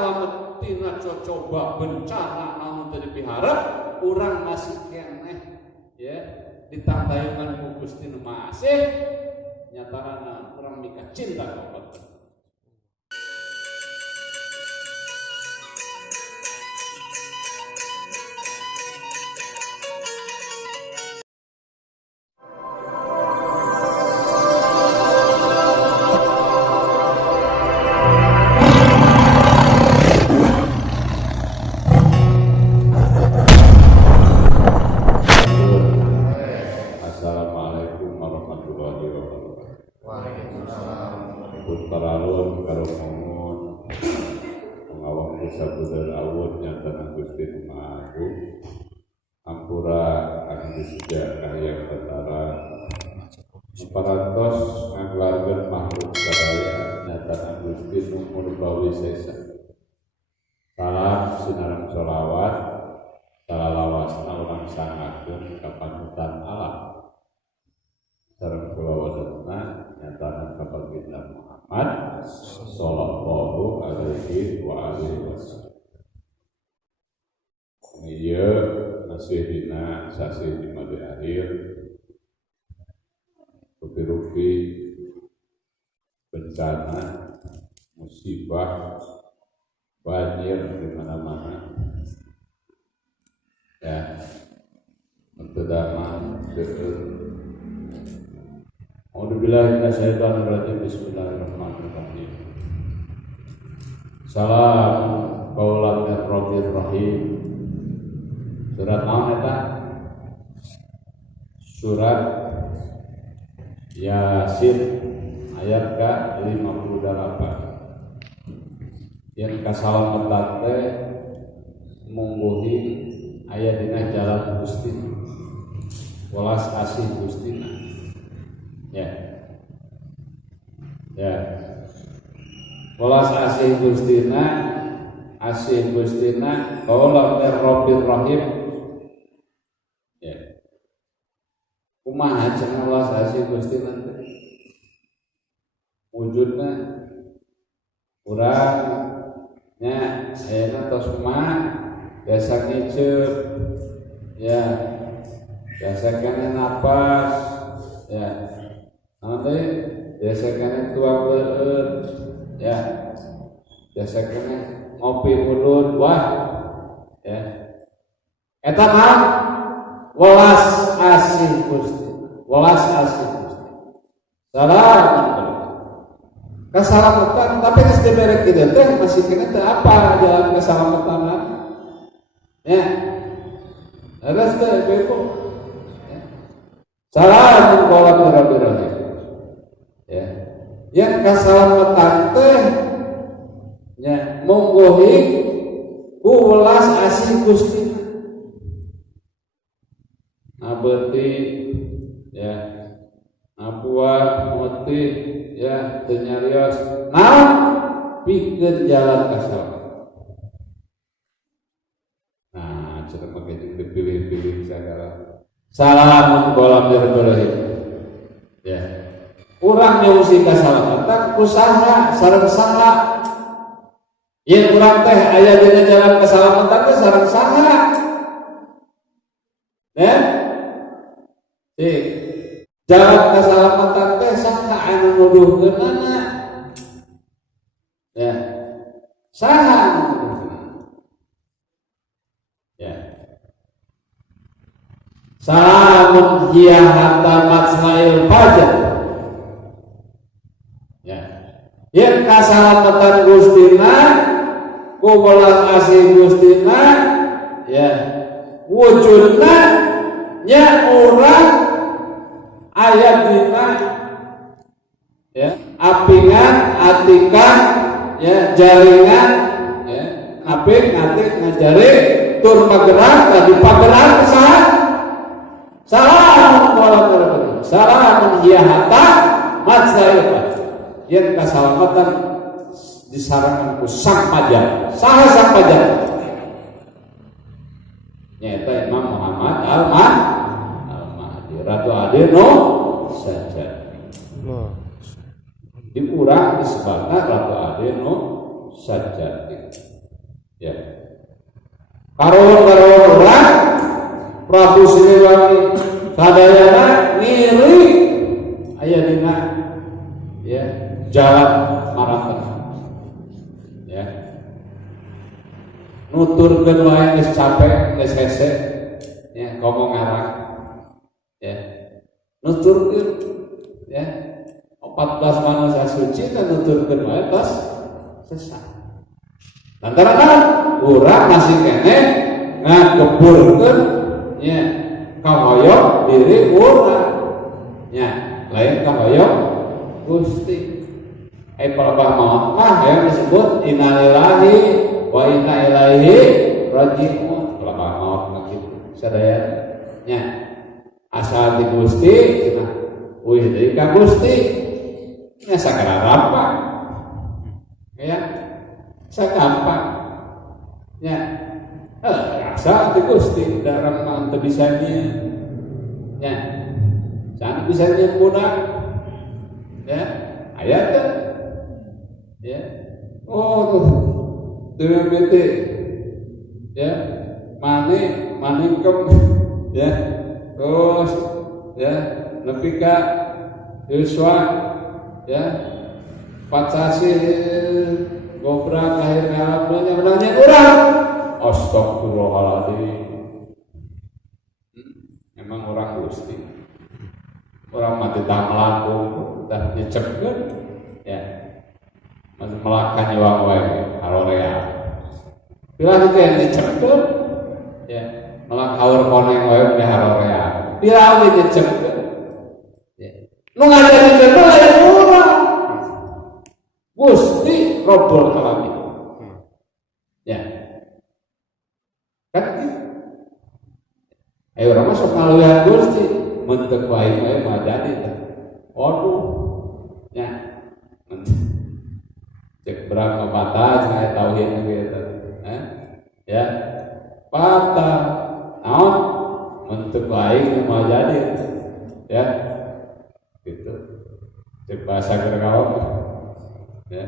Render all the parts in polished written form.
salamet tina coba bencana anu teu dipiharep urang masih keneh ya ditandayungan ku Gusti Nu Masih nyatana urang mika cinta ka Allah. Parantos ngaglarkeun makhluk sadaya nyatana Gusti Nu Murbawi Sesa. Salam sinareng sholawat salalawasna urang sangakeun ka panutan alam. Sareng kulawadetna nyatana ka baginda Muhammad sallallahu alaihi wa alihi wasallam. Ieu masih dina sasi Jumat akhir rupi-rupi bencana musibah banjir di mana-mana ya mentedama seueur. A'udzubillahi minasyaitonir rajim. Bismillahirrahmanirrahim. Salam qaulan mir rabbir rahim. Surat naon eta? Surat Yasin ayat ke-58. Yang kasalametan teh mungguhi aya dina jalan Gusti, welas asih Gustina. Ya. Welas asih Gustina, qaulun mir rabbir rahim. Kumaha cenah welas asih Gusti nanti wujudna urang nya ayeuna tos kumaha biasa ngiceup ya biasa kena napas ya nanti biasa kena tuang beureut ya biasa kena ngopi ulun wah ya eta mah welas asih Gusti, welas asih Gusti. Salam kasalamatan, tapi geus diberek kieu teh masih kena teu apa jalan kasalamatan. Ya. Terus teh bebo. Salam qaulan mir rabbir rahim. Ya. Yang kasalamatan teh nya mungguhi ku welas asih Gusti. Abeti ya apua moti ya teu nyarios naon pikeun jalan ka salat. Nah cenah make dipilih-pilih sagala. Salamun qaulan mir rabbir rahim. Ya. Urang nyusi ka salamatan usaha sareng saha. Yen urang teh aya dina jalan ka salamatan teh sareng saha. Ya. Jalan kasalamatan teh saha anu nuduhkeunana ya saha anu nuduhkeunana ya salamun hiya hatta matla'il fajr ya yen kasalamatan Gustina ku welas asih Gustina ya wujudna nya urang ayat dina ya apingan atikan ya jaringan ya aping atik ngajari tur pageran tadi pageran saha salam qaulan salam hiya hatta matsayat yen kasalamatan disarankan ku sang pajar saha sang pajar nyaeta Imam Muhammad Al-Mahdi Ratu Adil no saja dikurang disebutna Ratu Adil no saja Ya. Karon urang Prabu Siliwangi sadayana ngiri aya dina ya jalan maraton. Ya. Nuturkeun wae geus capek, geus hese. Ya, ngomong ngarang. Ya. Nuturkeun ya. 14 manusia suci dan nuturkeun wae tos sesat. Lantaran urang masih kene ngakeburkeun nya kahoyong diri urang nya lain kahoyong Gusti. Pelebah maut mah yang disebut innalillahi wa inna ilaihi raji'un. Pelebah maut mah kitu sadaya nya asal di Gusti cenah wih deui ka Gusti nya sakararapa ya sagampang ya asal di Gusti darang mah teu bisa nya ya can bisa nya budak ya aya teh ya oh teu bete ya maningkem ya terus ya nepi ka Yuswa ya patsasi gobrak lahir ngarapnya menangnya urang astagfirullahaladzim. Emang orang Gusti orang mati tak melangkung dah nyecekkeun ya masih melakukan nyewang wae harorea bila teh nyecekkeun ya melak haur koneng wae udah harorea bila nyecekkeun ya nu ngajarikeun mah aya urang Gusti Rabbul Alamin ya kan ayo urang masuk ngaluyan Gusti mun teu baik wae mah jadi teh waduh ya cek berapa patah saya tauhid gitu ya patah naon mun teu baik mah jadi ya gitu cek bahasa gergawa ya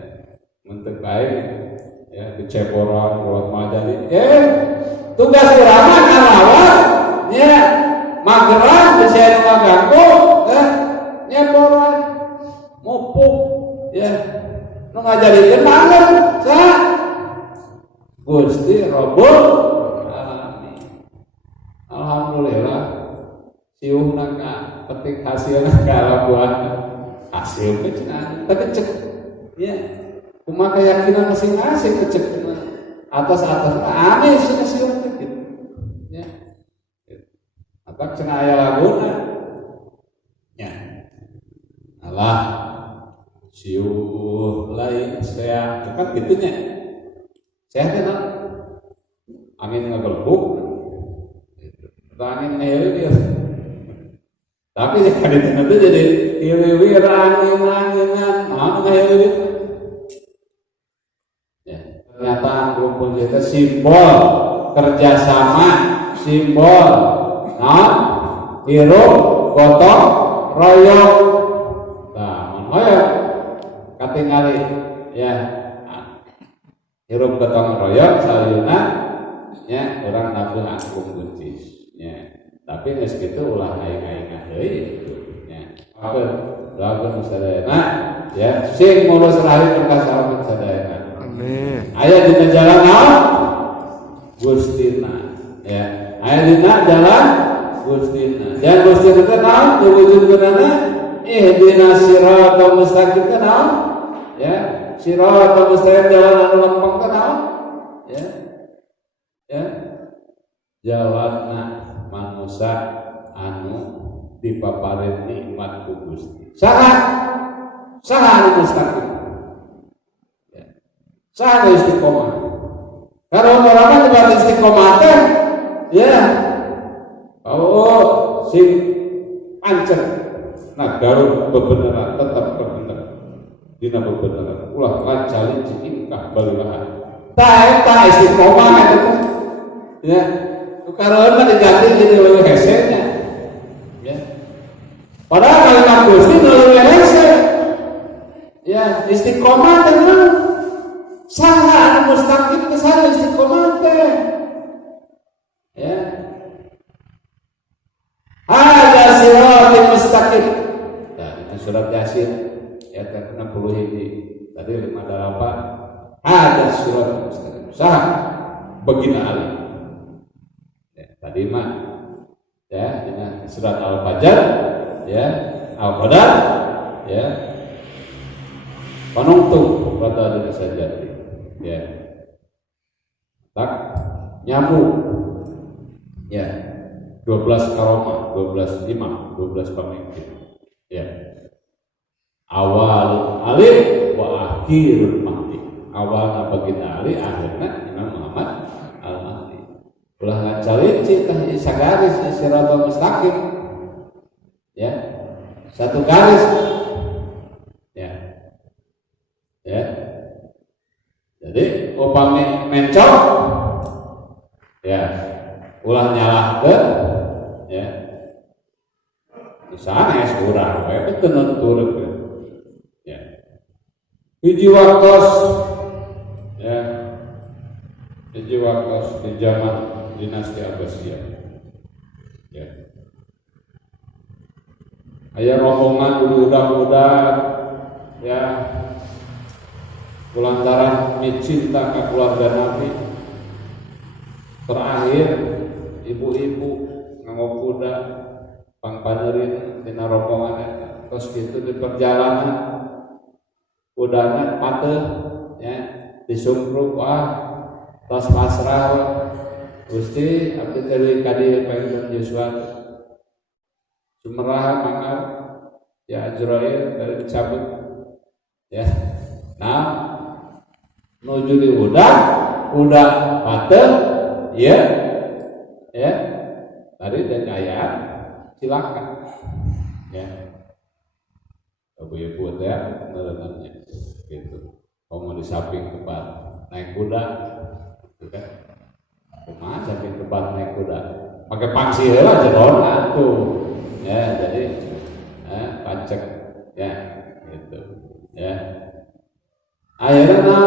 mun teu baik ya keceporan buat mah jadi tugas urang mah ngalawan ya mageran bisa ngaganggu nyeporan mupuk ya nu ngajarikeun mager saha Gusti Rabbul Alamin. Alhamdulillah sieuhna ka petik hasilna kalabuan hasil teh cenah teu cek ya kumaha keyakinan masing-masing teu cek atas aneh cenah sieuh teh gitu ya apa cenah aya laguna ya Allah siuh lain saya kan gitunya saya kan angin ngegelbuk angin ngeureun tapi kali itu jadi ieu angin-anginan anu ngeureun ya ternyata kumpul itu simbol kerjasama simbol hirup gotong royong hoyong katingali ya hirup gotong royong saliyuna ya urang nabung agung buncis ya tapi geus kitu ulah aing-aing deui ya apa lagun sadayana ya sing mulus rahi berkah salamet sadayana amin aya dina jalan naon Gustina ya aya dina jalan Gustina dan Gustina teh naon diwujudkeunana ihdinas siratal mustaqim teh naon ya siratal mustaqim jalan anu lempeng teh naon ya jalanna manusia anu dipaparin nikmat ku Gusti saha anu mustaqim ya saha istiqomah kalau orang mah istiqomah teh ya oh sing pancen nah garuk bebenaran tetap bebenar dina bebenaran ulah lancalin cingkah balilahan ta istiqomah eta teh ya kareun mah diganti jadi leuwih hesenya ya padahal kalimat Gusti leuwih hese ya istiqomah teh saha anu mustaqim ke sana istiqomah teh. Ya. Ada siratal mustaqim. Nah, itu surat Yasin ayat 60 ini. Tadi 58. Ada siratal mustaqim. Saha begina ali. Ya, tadi mah ya dengan surat Al-Fajr ya, Al-Qadar ya. Panungtung kata dari saja ya. Tak nyamuk ya 12 karomah, 12 imam, 12 pemimpin ya. Awal alif wa akhirul mahdi. Awalna baginda Ali, akhirnya Imam Muhammad al-Mahdi. Ulah ngacalin cita sagaris siratal mustaqim ya. Satu garis ya. Ya. Jadi upami mencok ya ulah nyalahkeun ya. Sanes urang we betul nuturkeun. Ya. Hiji waktos ya. Hiji waktos di zaman dinasti Abbasiyah. Ya. Aya rombongan budak-budak ya kulantaran cinta ke keluarga Nabi. Terakhir ibu-ibu nganggo kuda pangpanerin dina rombongan eta. Terus kitu di perjalanan kudana pateuh ya disungkruk tos pasrah Gusti abdi teh kadi pengen Yosua sumeraha mangga ya Ajrail dari dicabut ya. Nah nuju di udah pateuh ya ya tadi dan ayat silakan ya ibu-ibu teh ngerenangnya gitu mau di samping tempat naik kuda gitu kan kumaha samping tempat naik kuda pakai pangsi heula jeron tuh ya jadi pacek ya gitu ya akhirnya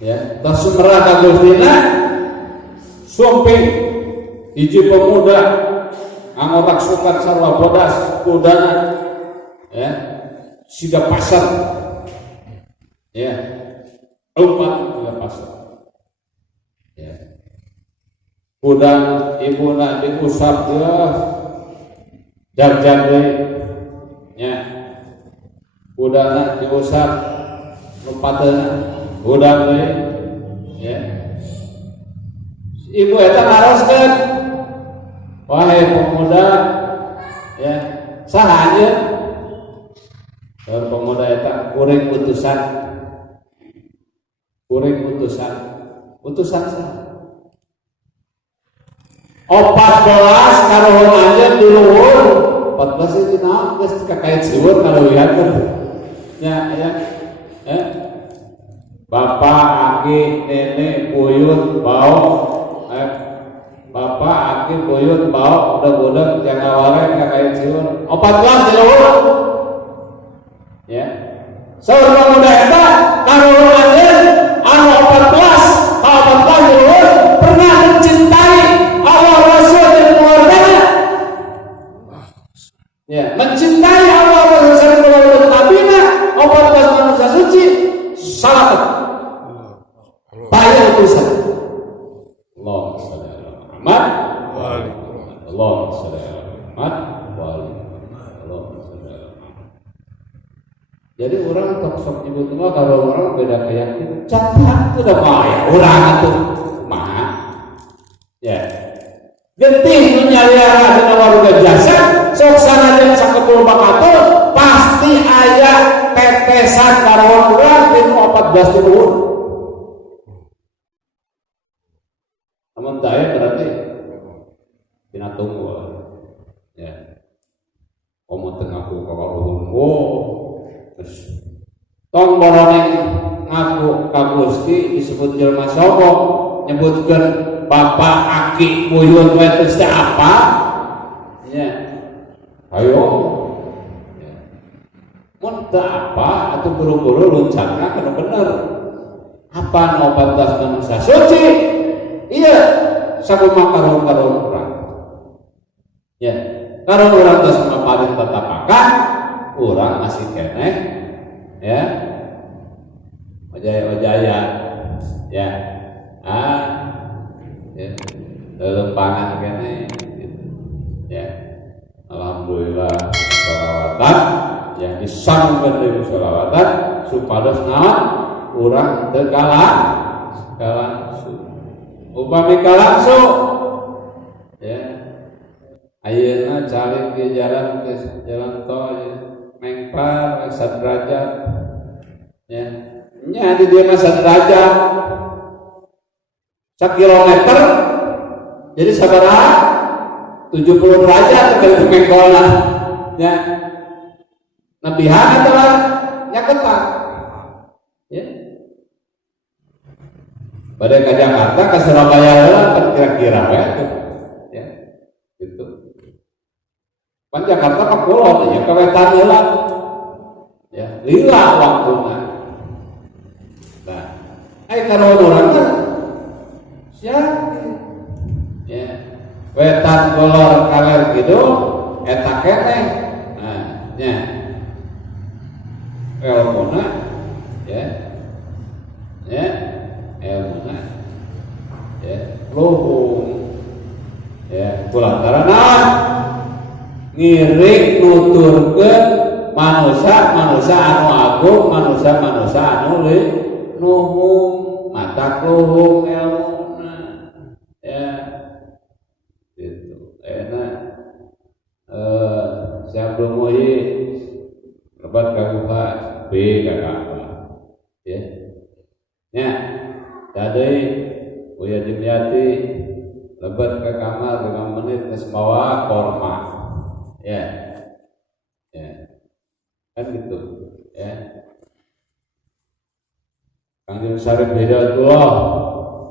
ya tas sumerah ka Gustina sumping hiji pemuda angorak sukat sarwa bodas kudana ya siga pasar ya umpat siga pasar ya kuda ibuna diusap dia jag-jag deui ya kudana diusap lupateuna udang deui ya ibu eta ngaroskeun wahai pemuda ya saha aja pemuda eta kuring utusan utusan saha 14 karuhun aja di luhur 14 itu naon geus kakait siwur ngaluwihakeun ya bapak, aki, nenek, buyut, bau bapak, aki, buyut, bau, udah yang awalnya kakait siwur 14 di luhur ya saur pemuda eta karuhun aja anu 14 di luhur pernah mencintai Allah Rasul dan keluarganya ya mencintai Allah Rasul dan keluarga Nabi-Nya 14 manusia suci salat bayar utusan Allahumma shalli ala Muhammad wa ali Allahumma shalli ala Muhammad wa ali Allahumma shalli ala Muhammad. Jadi orang sok nyebut nama kalau orang beda keyakinan catat itu udah bahaya orang itu mah ya getih menyaliara dina warga jasa sok sanajan sakepul bakatul pasti aya tetesan karawon urang dinu 14 luhur. Namun daya berarti dina tunggu ya komo teu ngaku ka luhur terus tong boroneng ngaku ka Gusti disebut jelema sombong nyebutkeun bapak, aki, buyut, wetes teh apa? Ya. Ayo. Ya. mun teu apa atuh buru-buru luncatna kana bener. Apa nu batas manusia suci? Iya, sakumaha karon-karon urang. Ya, karon urang geus maparin tatapakan, urang masih keneh ya. Ojaya-ojaya ya. Ya. Lempangan keneh gitu. Ya. Alhamdulillah sholawatan yang disangkeun deui sholawatan supados naon urang teu kalangsu. Upami kalangsu ya. Ayeuna calik di jalan tol ya. Mengpar saderajat ya. Nya di dieu mah saderajat 1 kilometer jadi sabaraha 70 derajat kali mengkolna ya. Nabihan adalah nyaketan ya. Pada ke Jakarta ke Surabaya lah kira-kira ya gitu. Pan Jakarta ke Kulon ya ke wetan heula ya lila waktuna. Nah, kalau urang kan siap ya wetan kolor kaler gitu eta keneh. Nah nya elmuna ya elmuna ya luhung ya kulantaran ngiring nuturkeun manusia anu agung, manusia anu nuhung mata luhung elmuna ya gitu. Siap dumuhi lebat kaguha B kakak ya nya tadi Buya Dimyati lebat ke kamar 5 menit geus mawa korma ya kan gitu ya. Kangjeng Syarif Hidayatullah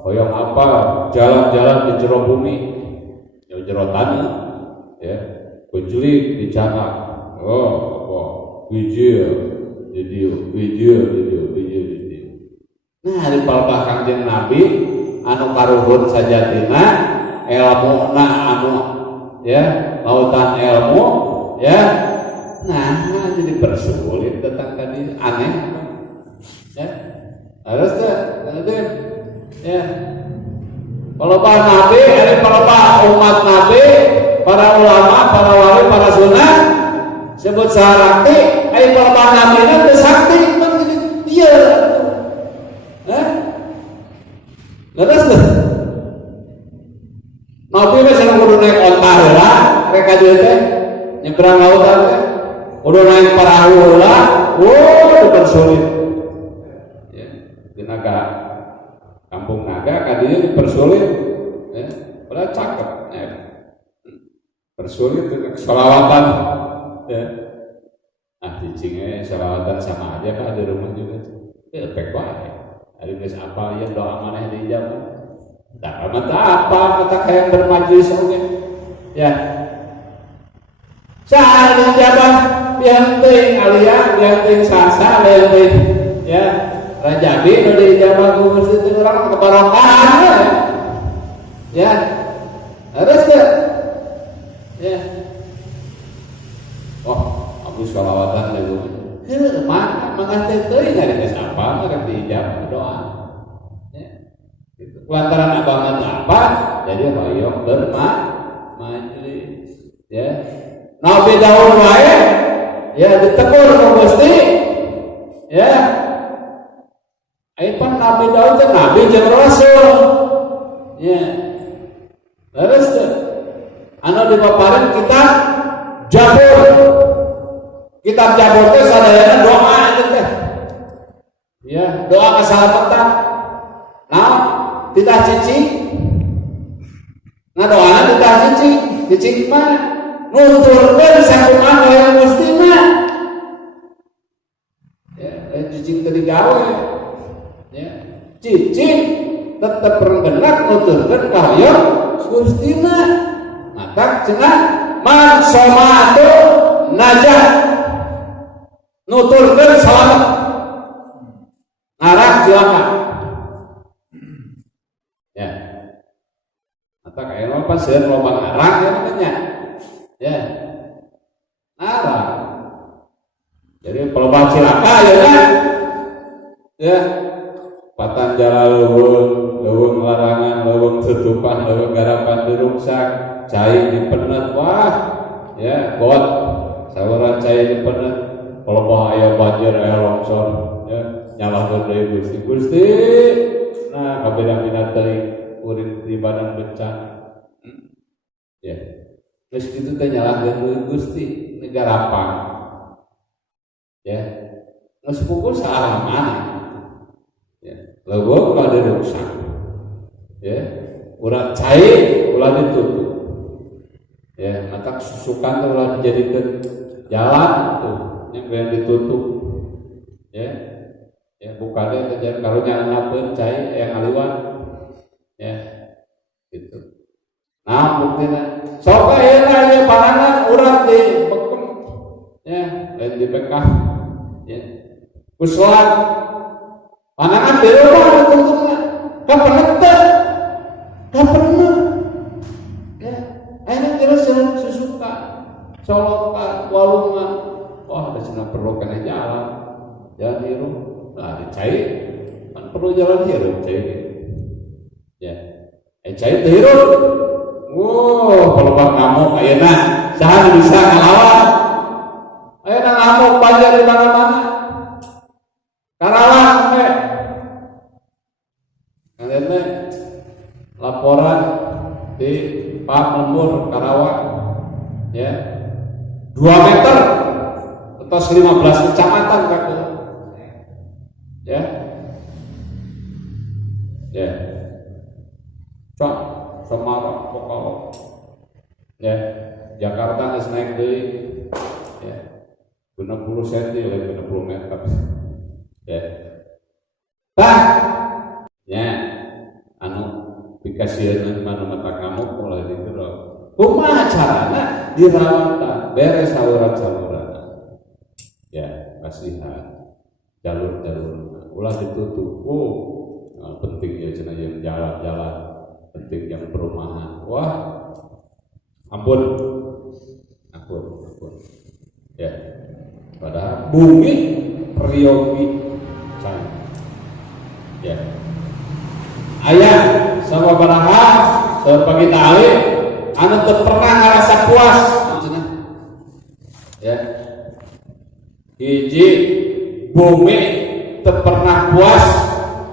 hoyong apa jalan-jalan di jero bumi jero tanah ya kuculik di cangak video. Nah di palbah Kangjeng Nabi anu karuhun sajatina ilmuna anu ya lautan ilmu ya. Nah jadi bersulit datang tadi aneh ya harus nanti ya palbah Nabi ada palbah umat Nabi para ulama para wali para sunah sebut sarakti ai palbah Nabi teh sakti kan iya leres tuh Nabi mah sareng kudu naik onta heula rek ka dieu teh nyebrang lautan teh kudu naik perahu heula dipersulit ya dinaga kampung naga ka dieu dipersulit ya padahal cakep ya persulit sholawatan ya cicingnya sholawatan sama aja kan di rumah juga efek banget hari geus apa ya doa maneh dijawab tak amat apa kita kayak bermajlis oke ya sahari dijawab bianting alia bianting sasa bianting ya rajabi nu dijawab ku Gusti urang kebarokahan ya harus tuh ya aku sholawatan lagu mana mengasih teuing ada geus apa mah dijawab doa ya gitu. Lantaran abangan apa jadi hoyong bermajlis ya Nabi Daud wae ya ditegur ku Gusti ya aipan Nabi Daud teh nabi jeung rasul ya terus anu dipaparin kita kitab Jabur teh sadayana doa teh ya doa kasalamatan naon titah cicing ngadoana titah cicing mah nuturkeun sakumaha hoyong Gusti mah ya cicing teh digawe ya cicing tetep renggenak nuturkeun ka hoyong Gusti mah mata cenah man somatu najah nuturkeun salamet ngarang cilaka ya atau kayak apa sih lobang ngarang ya namanya ya ngarang jadi pelobang cilaka ya kan ya patan jala leuweung larangan leuweung tutupan leuweung garapan dirungsak cai dipenet wah ya got saluran cai dipenet kalau aya banjir aya longsor ya nyalahkeun deui Gusti nah kabeda-beda teuing urang di badan bencana ya geus kitu teh nyalahkeun Gusti negara apa ya geus pukul salah mana ya leuweung ulah dirungsak ya urang cai ulah ditutup ya matak susukan ulah dijadikeun jalan tuh yang ditutup ya ya bukannya terjadi kalau nyanapeun cai yang ngaliwan ya gitu nah buktina sok ayeuna ieu panangan urang di bekem ya lain di bekah ya ku salat panangan di rumah tutupna kapenet ya ayeuna geus susuka colokan walungan wah ada cenah perlu kena jalan hirup nah dicai kan perlu jalan hirup cai ya cai teh hirup wow kalau bang ngamuk ayeuna saha bisa ngalawan ayeuna ngamuk banjir di mana-mana Karawang we kalian teh laporan di Pak Lembur Karawang ya 2 meter atas 15 kecamatan kakek ya ya cok Semarang pokok ya Jakarta geus naik deui ya 60 cm lain 60 meter ya tah ya anu dikasieun manu mata ngamuk mulai ditero kumaha carana dirawatan beres saluran-saluran ya kasihan jalur-jalur ulah ditutup penting ya cenah yang jalan-jalan penting yang perumahan wah ampun ya padahal bumi periogi saya ya ayah sama baraha sebagai tali anu teu pernah ngarasa puas maksudnya ya hiji bumi teu pernah puas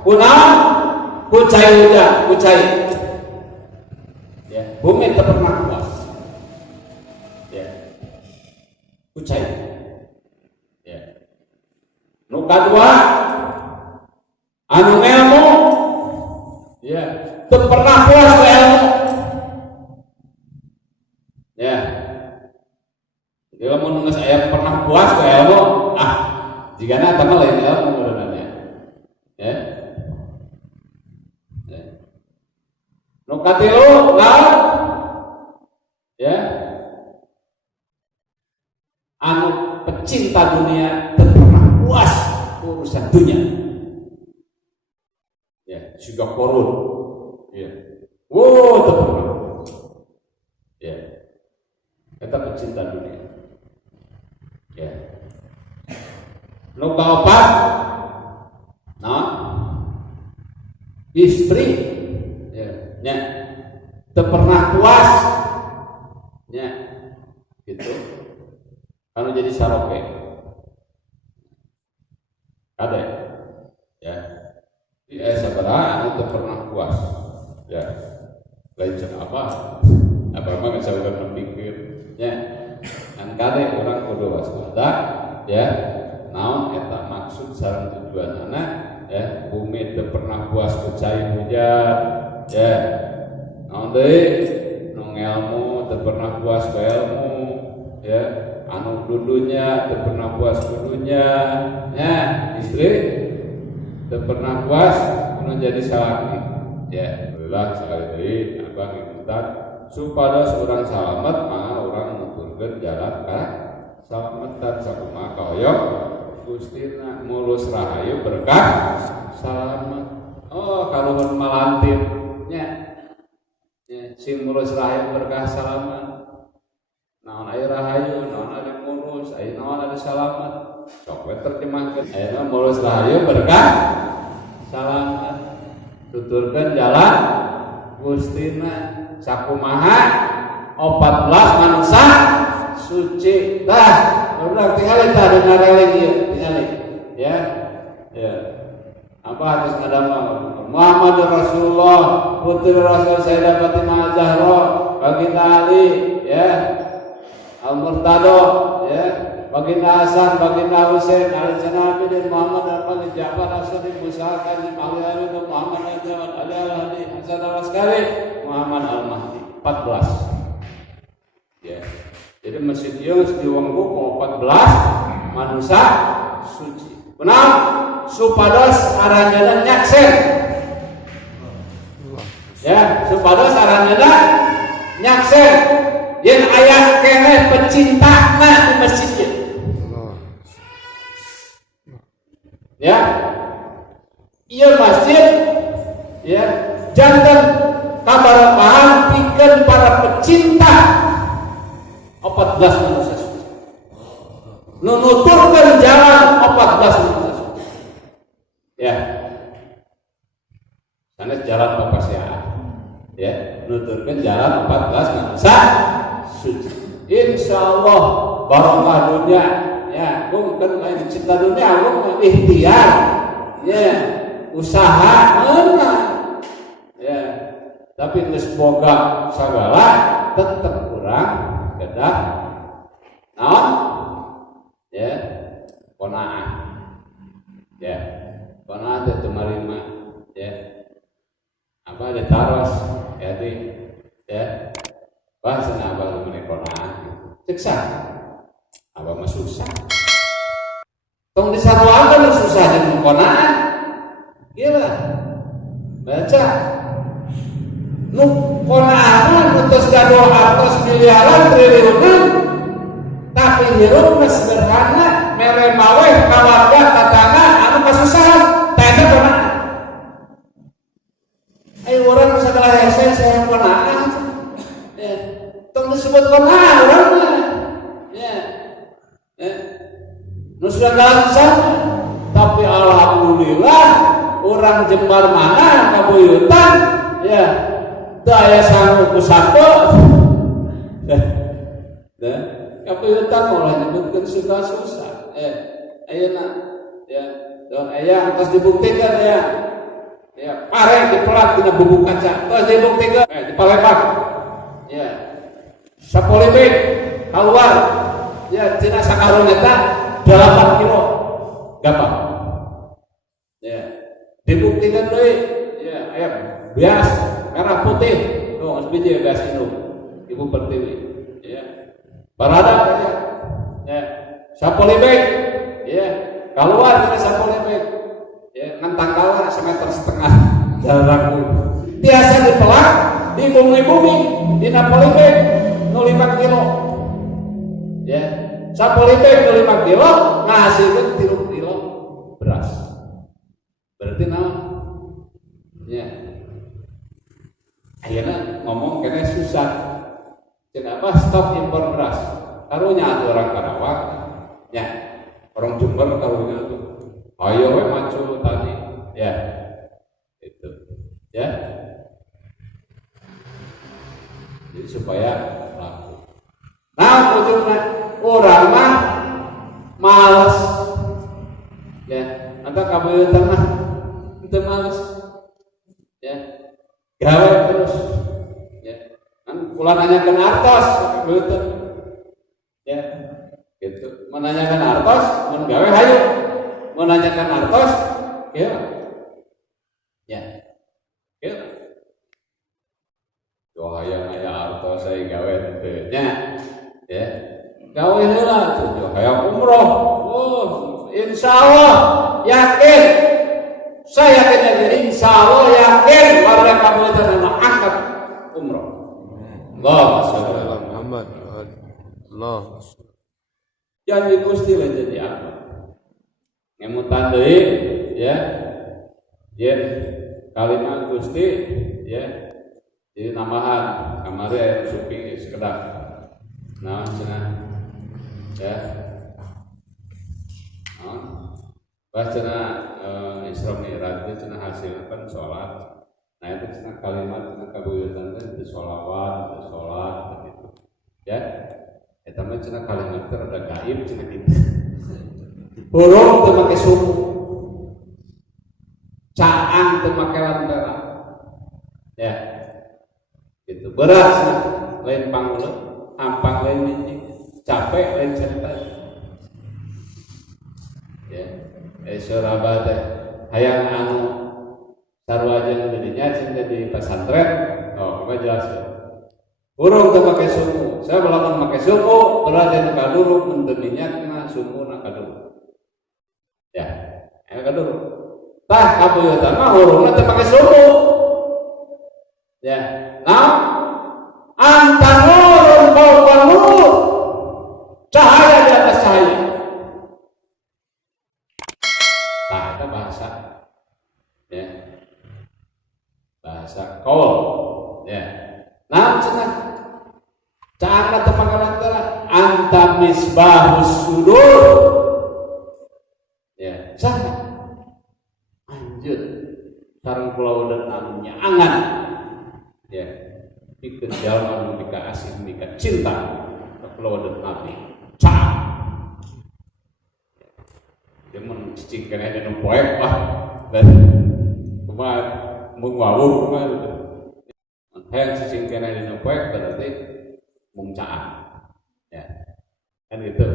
kunaon ku cai hujan ku cai ya bumi teu pernah puas ya ku cai ya nu kadua anu ngelmu ya teu pernah puas ku ilmu ya jadi lamun geus aya pernah puas ku ilmu jigana eta mah lain ilmu modelannya ya nu katilu naon ya anu pecinta dunia teu pernah puas urusan dunia ya sudah korun ya wow teu pernah ya eta pecinta dunia ya nu kaopat nah istri ya nya teu pernah puas nya gitu anu jadi saroke ada ya sabaraha anu teu pernah puas ya lain cenah apa mah geus saeukeun nepikeun nya kan kade urang kudu waspada ya naon eta maksud sareng tujuanna ya bumi teu pernah puas ku cai hujan ya naon deui nu ngelmu teu pernah puas ku ilmu ya anu dudunya teu pernah puas ku dunya ya istri teu pernah puas anu jadi salaki ya alhamdulillah sekali deui abang ngikutan supados urang salamet mah urang nuturkeun jalan ka salametan sakumaha kahoyong Gustina mulus rahayu berkah salamet. Oh karuhun malantin nya si mulus rahayu berkah salamet. Naon aya rahayu, naon aya mulus, aya naon aya salamet. Sok we terjemahkeun ayeuna mulus rahayu berkah salamet. Tuturkeun jalan Gustina sakumaha 14 manusia suci. Tah, udah tinggal tah dengar lagi tinggal ya. Ya. Apa hadis ngadama Muhammad Rasulullah putri Rasul Sayyidah Fatimah Zahra baginda Ali ya. Al-Murtado ya. Baginda Hasan, Baginda Husain, Al-Janabi dan Muhammad Al-Fadil Ja'far As-Sadiq Musa Al-Kazim Ali Muhammad Al-Jawad Ali Al-Hadi Hasan Al-Askari Muhammad Al-Mahdi 14 ya. Jadi masjid ieu diwengku ku 14 manusia suci. Kenapa? Supados aranjeunna nyaksen. Ya, supados aranjeunna nyaksen. Yen aya keneh pecintana di masjid ieu. Ya. Ieu masjid ya janten kabarokahan pikeun para pecinta 14 manusia suci. Nunuturkeun jalan 14 manusia suci. Ya. Sanes jalan papasiaan. Ya, nuturkeun jalan 14 manusia suci. Insyaallah barokah dunia. Ya, mungkin lain cinta dunia, mungkin ikhtiar. Ya, usaha menang. Ya. Tapi geus boga sagala tetep kurang kedah naon ya qanaah ya qanaah teh tumarima ya apa ditaros ya di ya bahasana apa meneh qanaah siksa apa mah susah tong disarwakeun susah jeung qanaah gila baca nu qanaah utus gaduh hartos miliaran triliunan tapi hirup sederhana mere maweh kawarga tatangga anu kasusahan tanda qanaah. Ayo orang segala hese saya qanaah ya tong disebut qanaah urang ya nu sudah susah tapi alhamdulillah orang Jembar mana kabuyutan ya daya sanggup kusako nah kabuyutan mulai nyebutkan susah ayeuna ya don aya atas dibuktikan ya pare dipelat dina bubuk kaca tos dibuktikan di Palembang ya sapolibek keluar ya tina sakarung eta 8 kilo gampang ya dibuktikan deui ya aya beas merah putih tuh sebiji beas induk Ibu Pertiwi ya barada ya sapolibek ya keluar dari sapolibek ya ngentang kalah 1,5 meter jarakku biasa dipelak di bumi dina polibek 5 kilo ya sapolibek 5 kilo ngahasilkeun 3 kilo beras berarti naon ya ayeuna ngomong kene susah kenapa stop impor beras karunya atuh orang Karawang ya orang Jember karunya tuh ayo we maju tadi ya itu ya jadi supaya laku nah ujungnya orang mah males ya anta kabuyutan mah itu males ya gawe terus ya kan kula nanyakeun artos kabuyutan ya gitu menanyakan artos mun gawe hayu menanyakan artos ya ya ya doa hayang aya artos saya gawe teu nya ya gawe heula tuh hayang umroh insyaallah yakin saya yakin insyaallah yakin warga kabupaten anu angkat umroh Allahumma shalli ala Muhammad Allah janji Gusti we jadi apa Punten deui ya. Yen kalimat Gusti ya. Jadi nambahan kamari aya supi sekedap. Nah, cenah ya. Pas cenah Isra Mi'raj teh cenah hasilkeun salat. Nah itu cenah kalimat cenah kabuyutan teh sholawat, salat gitu. Ya. Eta mah cenah kalimat teh rada gaib cenah kitu. Huruf teu make suku. Caang teu make lantara. Ya. Gitu. Berat cenah lain panguleuh, ampang lain micik, capek lain cerita. Ya. Surabaya hayang anu sarua jeung didinya cinta di pesantren. Oh, apa jelas ya. Urung teu make suku. Saya lamun make suku berarti nu kaduruk mun teu minyakna suku na kaduruk. Ya, aya kaduruk. Tah kabuyutan mah hurungna teu make suku. Ya. Nah, anta nurun fawqa nur. Cahaya di atas cahaya. Nah, itu bahasa ya. Bahasa qaul ya. Nah, cenah cara tepang antara anta misbahus sudur ya. Saha lanjut sareng pulau dan anunya angan ya. Pikeun jalma nu mika asih mika cinta ka pulau dan nabi. Cah dia mun cicing kana dina poek lah dan kumaha mung wawuh kumaha gitu. Hayang cicing kana dina poek berarti mung caang. Ya. Kan gitu.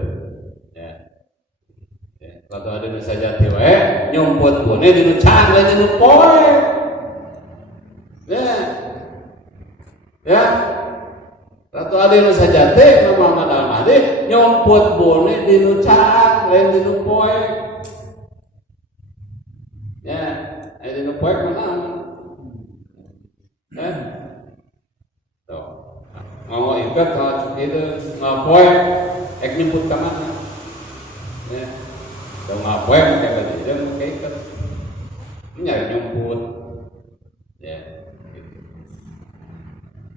Ya. Ya, kalau ada nu sajati wae nyompot bone dina caang lain dina poek. Ya. Ya. Ratu ade nu sajati Muhammad Ahmadi nyompot bone dina caang lain dina poek. Ya, ada nu poek mana? Tuh. Mau ikat kalau itu ngapoek ek nyebut ka mana? Ya. Tuh ngapoek kayak tadi dia kayak ikat. Nyari nyebut. Ya. Gitu.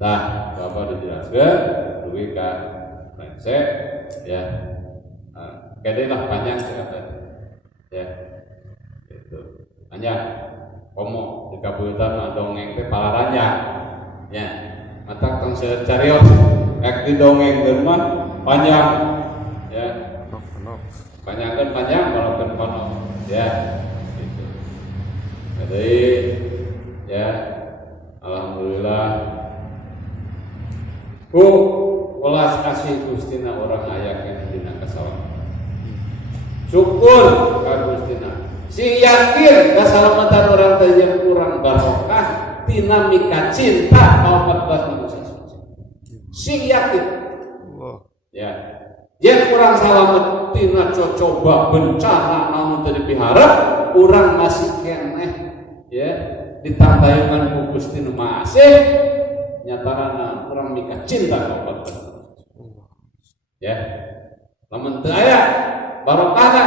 Nah, Bapak udah jelaskan duwi ka mindset ya. Kayaknya lah panjang siapa. Ya. Gitu. Panjang. Komo di kabuyutan dongeng teh palaranjang. Ya. Mata tong carios ek di dongeng mah panjang. Ya. Panjang walaupun kono. Ya. Gitu. Jadi ya alhamdulillah ku welas kasih Gustina orang ayaknya dina kasalam. Syukur ka Gustina. Si yakin keselamatan orang teh yang kurang barokah tina mika cinta ka 14 manusia suci. Si yakin. Ya. Yang kurang selamat tina coba bencana namun teu dipiharep urang masih keneh ya ditantayungan ku Gusti nu Maha nyatana urang mika cinta ka 14 ya. Lamun teu aya barokahna